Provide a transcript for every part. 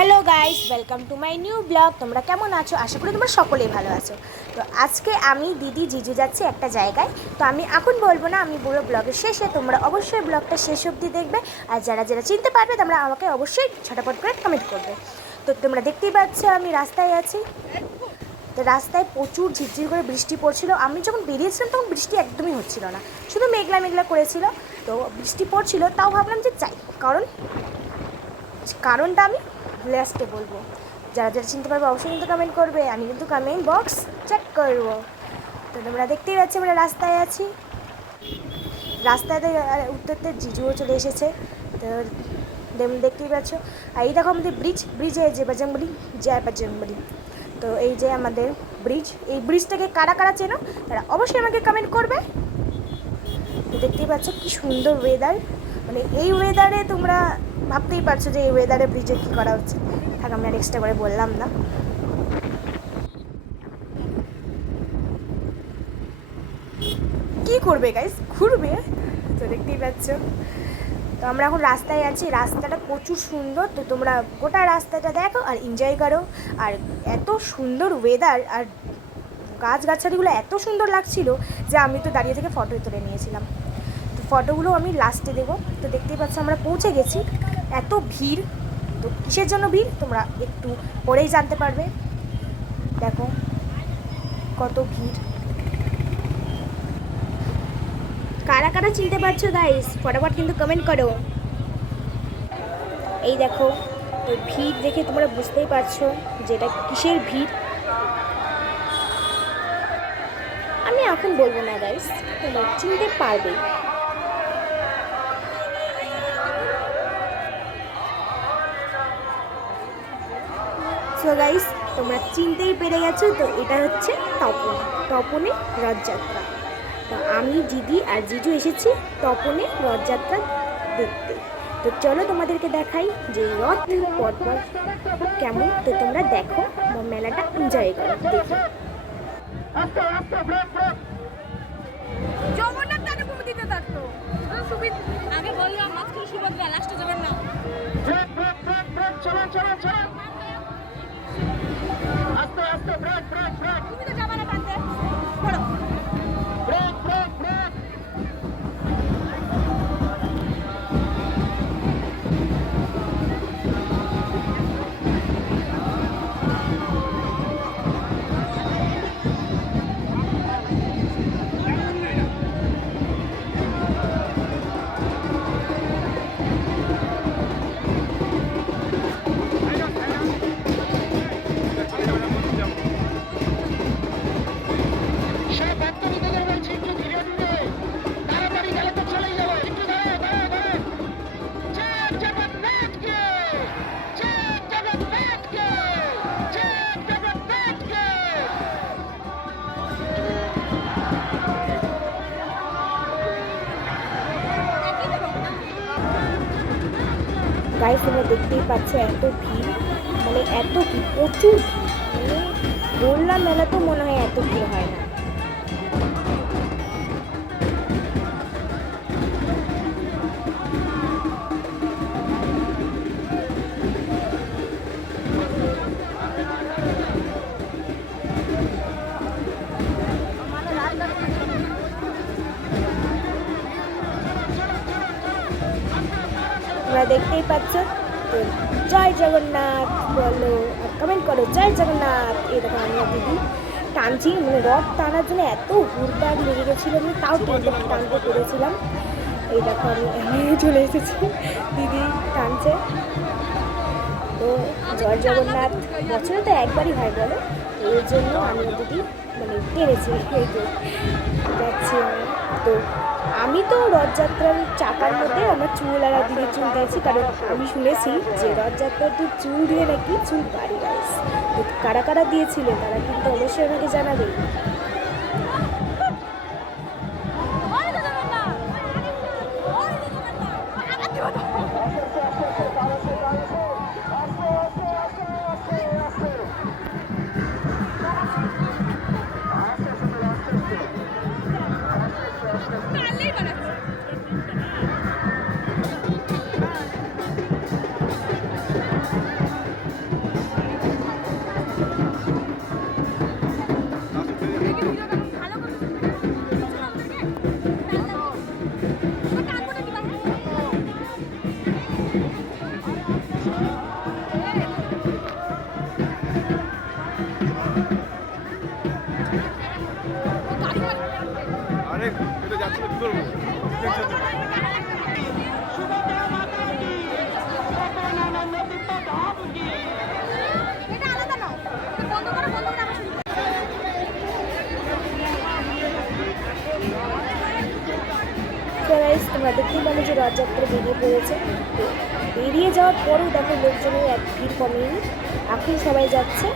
Hello guys welcome to my new blog তোমরা কেমন আছো? আশা করি তোমরা সকলেই ভালো আছো। তো আজকে আমি, দিদি জিজু যাচ্ছি একটা জায়গায়। তো আমি এখন বলব না, আমি পুরো ব্লগের শেষে তোমরা অবশ্যই ব্লগটা শেষ অবধি দেখবে। আর যারা যারা চিনতে পারবে, তোমরা আমাকে অবশ্যই ছটাপট করে কমেন্ট করবে। তো তোমরা দেখতেই পাচ্ছ, আমি রাস্তায় আছি। তো রাস্তায় প্রচুর ঝিরঝির করে বৃষ্টি পড়ছিল। আমি যখন বেরিয়েছিলাম, তখন বৃষ্টি একদমই হচ্ছিল না। শুধু মেঘলা মেঘলা করেছিল। তো বৃষ্টি পড়ছিল, তাও ভাবলাম যে যাই, কারণ, কারণটা আমি লাস্টে বলব। যারা যারা চিনতে পারবে, অবশ্যই কিন্তু কমেন্ট করবে। আমি কিন্তু কমেন্ট বক্স চেক করব। তো তোমরা দেখতেই পাচ্ছ, আমরা রাস্তায় আছি। রাস্তায় উত্তরতে জিজুও চলে এসেছে। তো দেখতেই পাচ্ছ। আর এই দেখো আমাদের ব্রিজ ব্রিজে যে বাজরংবলি জয় বাজরংবলি তো এই যে আমাদের ব্রিজ এই ব্রিজটাকে কারা কারা চেনো, তারা অবশ্যই আমাকে কমেন্ট করবে। দেখতেই পাচ্ছ কি সুন্দর ওয়েদার মানে এই ওয়েদারে তোমরা ভাবতেই পারছ যে এই ওয়েদারে ব্রিজে কী করা হচ্ছে থাক, আমি আর এক্সট্রা করে বললাম না। কি করবে গাইস ঘুরবে? তো দেখতেই পাচ্ছ। তো আমরা এখন রাস্তায় আছি। রাস্তাটা প্রচুর সুন্দর। তো তোমরা গোটা রাস্তাটা দেখো আর এনজয় করো। আর এত সুন্দর ওয়েদার আর গাছগাছালিগুলো এত সুন্দর লাগছিল যে আমি তো দাঁড়িয়ে থেকে ফটো তুলে নিয়েছিলাম। তো ফটোগুলো আমি লাস্টে দেবো। তো দেখতেই পাচ্ছ আমরা পৌঁছে গেছি। এত ভিড়, তো কিসের জন্য ভিড়? তোমরা একটু পরেই জানতে পারবে। দেখো, কত ভিড়। কারা কারা চিনতে পারছ গাইস ফটাফট কিন্তু কমেন্ট করো। এই দেখো, তো ভিড় দেখে তোমরা বুঝতেই পারছ যে এটা কিসের ভিড়। আমি এখন বলব না গাইস তোমরা চিনতে পারবে সো গাইস তোমরা চিনতেই পেরে গেছো তো এটা হচ্ছে তপন তপনে রথযাত্রা। তো আমি দিদি আর জিজু এসেছি তপনে রথযাত্রা দেখতে। তো চলো তোমাদেরকে দেখাই যে রথ পরপর কেমন তো তোমরা দেখো মেলাটা এনজয় করো। দেখি জগন্নাথ দাদা তুমি দিতে থাকতো। সুবিধা আগে বললাম মাঝখানে সুভদ্রা লাস্টে যাবেন না। চলো চলো। Break, break, break. গাইস তোমরা দেখতেই পাচ্ছ, এত ভিড় মানে এত ভিড়, প্রচুর ভিড়। মানে দোলনা মেলা তো মনে হয় এত ভিড় হয় না। জগন্নাথ বলো, আর কমেন্ট করো, জয় জগন্নাথ এরকম দেখো আমি আর দিদি। টানছি মানে রথ টানার জন্য এত হুড়দার লেগে গেছিল, আমি তাও টানতে টানতে পেরেছিলাম। এই দেখো আমি আমি চলে এসেছি, দিদি টানছে। তো জয় জগন্নাথ, বছরে তো একবারই হয় বলো এই জন্য আমি দিদি মানে টেনেছি এই তো যাচ্ছি আমি। তো আমি তো রথযাত্রার চাকার মধ্যে আমার চুল আর দিদি চুল দিয়েছি, কারণ আমি শুনেছি যে রথযাত্রার তো চুল দিয়ে নাকি চুল বাড়ি গাইস কারা কারা দিয়েছিলেন তারা কিন্তু অবশ্যই আমাকে জানাবে। এটা যাচ্ছে না, কী করব? তোমরা দেখতেই পাবো যে রথযাত্রা বেরিয়ে পড়েছে। বেরিয়ে যাওয়ার পরেও দেখো লোকজনের এক ভিড় কমেনি। এখন সবাই যাচ্ছে।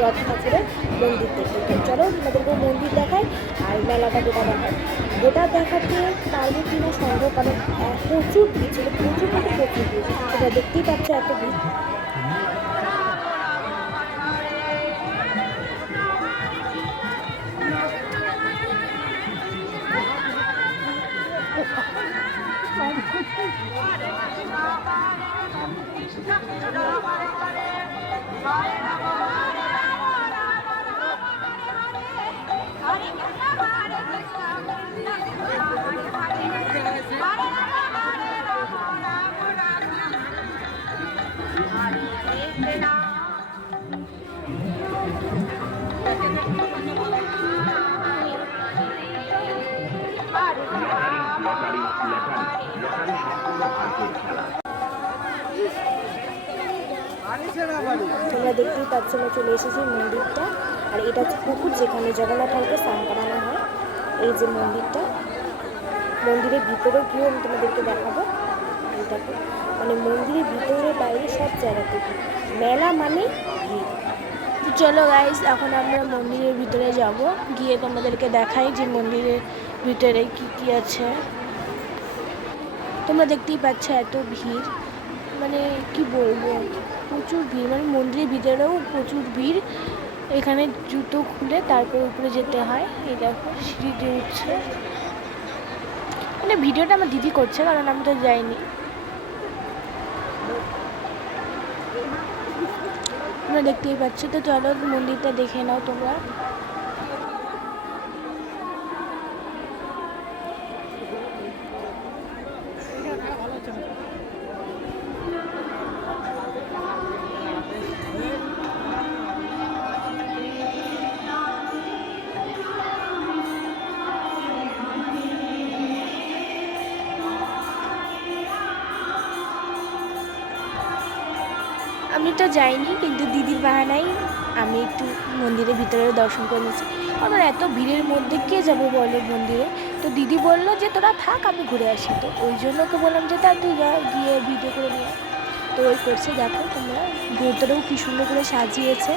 রথ ঠাকুরের মন্দির দেখতে। তো চলো তোমাদেরকে মন্দির দেখায় আর মেলাটা গোটা দেখায় গোটা দেখাতে পারবে কি না সম্ভব প্রচুর ভিড় ছিল প্রচুর মানে প্রচুর ভিড় তোমরা দেখতেই পাচ্ছ এত ভিড়। তোমরা দেখতেই পাচ্ছ আমরা চলে এসেছি মন্দিরটা। আর এটা হচ্ছে পুকুর যেখানে জগন্নাথ ঠাকুরকে স্নান করানো হয়। এই যে মন্দিরটা। মন্দিরের ভিতরে গিয়েও আমি তোমাদেরকে দেখাবো। দেখো মানে মন্দিরের ভিতরে বাইরে সব জায়গাতে ভিড়। মেলা মানে ভিড়। তো চলো গাইস এখন আমরা মন্দিরের ভিতরে যাব। গিয়ে তোমাদেরকে দেখাই যে মন্দিরের ভিতরে কি কি আছে। তোমরা দেখতেই পাচ্ছ এত ভিড়। মানে কি বলব, প্রচুর ভিড়। মানে মন্দিরের ভিতরেও প্রচুর ভিড়। এখানে জুতো খুলে তারপর উপরে যেতে হয়। এই দেখো, সিঁড়ি দিয়ে উঠছে। মানে ভিডিওটা আমার দিদি করছে, কারণ আমি তো যাইনি। তোমরা দেখতেই পাচ্ছ। তো চলো মন্দিরটা দেখে নাও তোমরা। তো যাইনি, কিন্তু দিদির বাহানায় আমি একটু মন্দিরের ভিতরে দর্শন করে নিয়েছি। আমার এত ভিড়ের মধ্যে কে যাব বলো মন্দিরে? তো দিদি বলল যে, তোরা থাক, আমি ঘুরে আসি। তো ওই জন্য তো বললাম যে, তা তুই যা, গিয়ে ভিডিও করে নিয়ে তো ওই করছে। দেখো তোমরা, ভেতরেও কী সুন্দর করে সাজিয়েছে।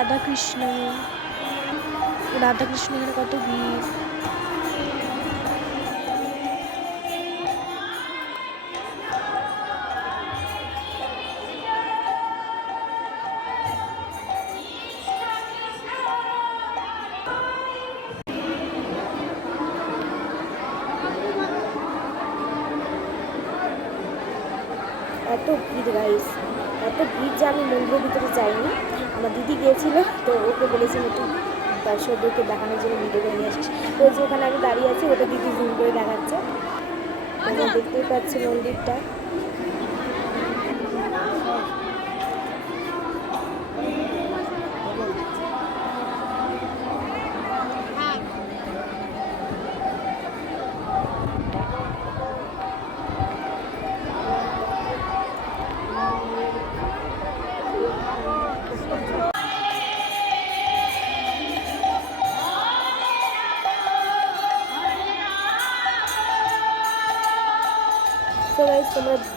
দেখো রাধা কৃষ্ণ রাধা কৃষ্ণ এখানে কত ভিড়। এত ভিড় গাইস এত ভিড় যে আমি মন্দিরের ভিতরে যাইনি। আমার দিদি গিয়েছিল, তো ওকে বলেছিলাম একটু দর্শকদেরকে দেখানোর জন্য ভিডিও করে নিয়ে আসিস। তো যে ওখানে আমি দাঁড়িয়ে আছি, ওটা দিদি জুম করে দেখাচ্ছে। দেখতেই পাচ্ছি মন্দিরটা।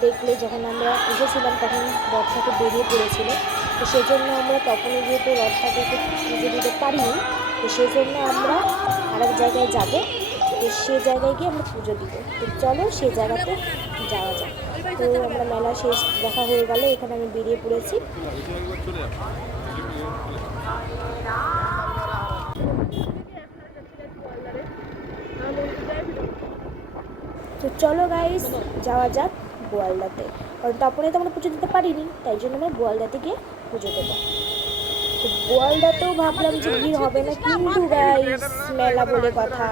দেখলে যখন আমরা এসেছিলাম তখন রথটাকে বেরিয়ে পড়েছিল। তো সেজন্য আমরা তখনই যেহেতু রথটাকে পুজো দিতে পারিনি, তো সেজন্য আমরা আরেক জায়গায় যাব। তো সে জায়গায় গিয়ে আমরা পুজো দিব। তো চলো সে জায়গাতে যাওয়া যাক। তো আমরা মেলা শেষ দেখা হয়ে গেল, এখানে আমি বেরিয়ে পড়েছি। তো চলো গাইস যাওয়া যাক। গোয়ালদাতে। কারণ তপনে তো আমরা পুজো দিতে পারিনি তাই জন্য আমরা গোয়ালদাতে গিয়ে পুজো দেবো। তো গোয়ালদাতেও ভাবলাম যে ভিড় হবে না কিন্তু গাইস মেলা বলে কথা।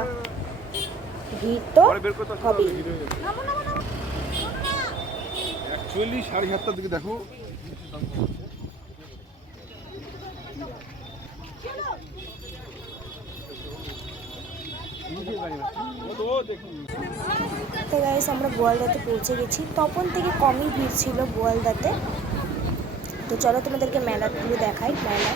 ভিড় তো হবে অ্যাকচুয়ালি সাড়ে সাতটার দিকে দেখো। তো গাইস আমরা বোয়ালদাতে পৌঁছে গেছি। তখন থেকে কমই ভিড় ছিল বোয়ালদাতে তো চলো তোমাদেরকে মেলাগুলো দেখাই, মেলা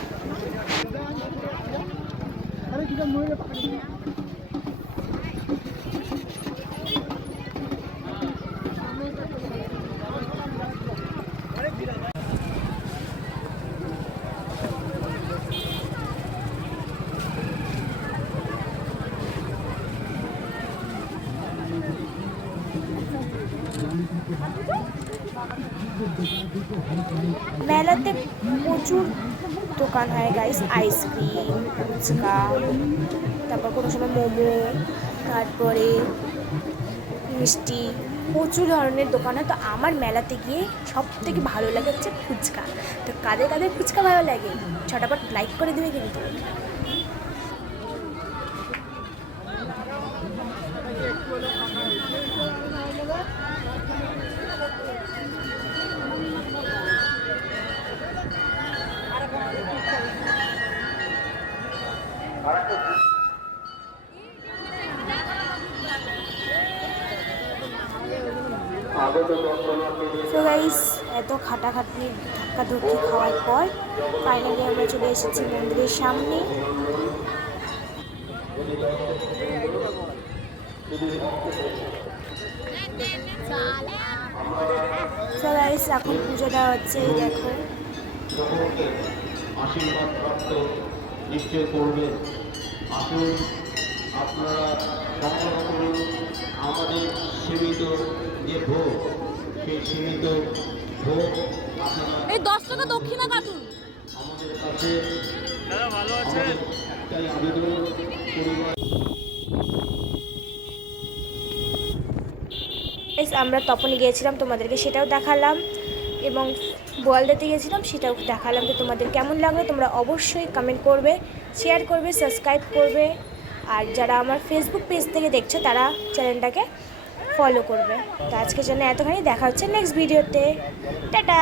মেলাতে প্রচুর দোকান হয় গাইস আইসক্রিম ফুচকা, তারপর কোনো সময় মোমো, তারপরে মিষ্টি, প্রচুর ধরনের দোকান হয়। তো আমার মেলাতে গিয়ে সব থেকে ভালো লাগে হচ্ছে ফুচকা। তো কাদের কাদের ফুচকা ভালো লাগে? ছটাপট লাইক করে দেবে কিন্তু। সো গাইস এত খাটাখাটনি, ধাক্কা ধুক্কি খাওয়ার পর ফাইনালি আমরা চলে এসেছি মন্দিরের সামনে। এখন পুজো দেওয়া হচ্ছে দেখো। আশীর্বাদ প্রাপ্ত নিশ্চয় করবেন। আসুন আপনারা সংগ্রহ করুন আমাদের সীমিত যে ভোগ সেই সীমিত ভোগ আপনারা এই দশ টাকা দক্ষিণা কাটুন। আমাদের কাছে। আমাদের একটাই আবেদন পরিবার। আমরা তপনে গিয়েছিলাম তোমাদেরকে সেটাও দেখালাম। এবং বোয়ালদাতে গিয়েছিলাম সেটাও দেখালাম যে তোমাদের কেমন লাগল। তোমরা অবশ্যই কমেন্ট করবে শেয়ার করবে সাবস্ক্রাইব করবে। আর যারা আমার ফেসবুক পেজ থেকে দেখছ, তারা চ্যানেলটাকে ফলো করবে। তো আজকের জন্য এতখানি, দেখা হচ্ছে নেক্সট ভিডিওতে টাটা!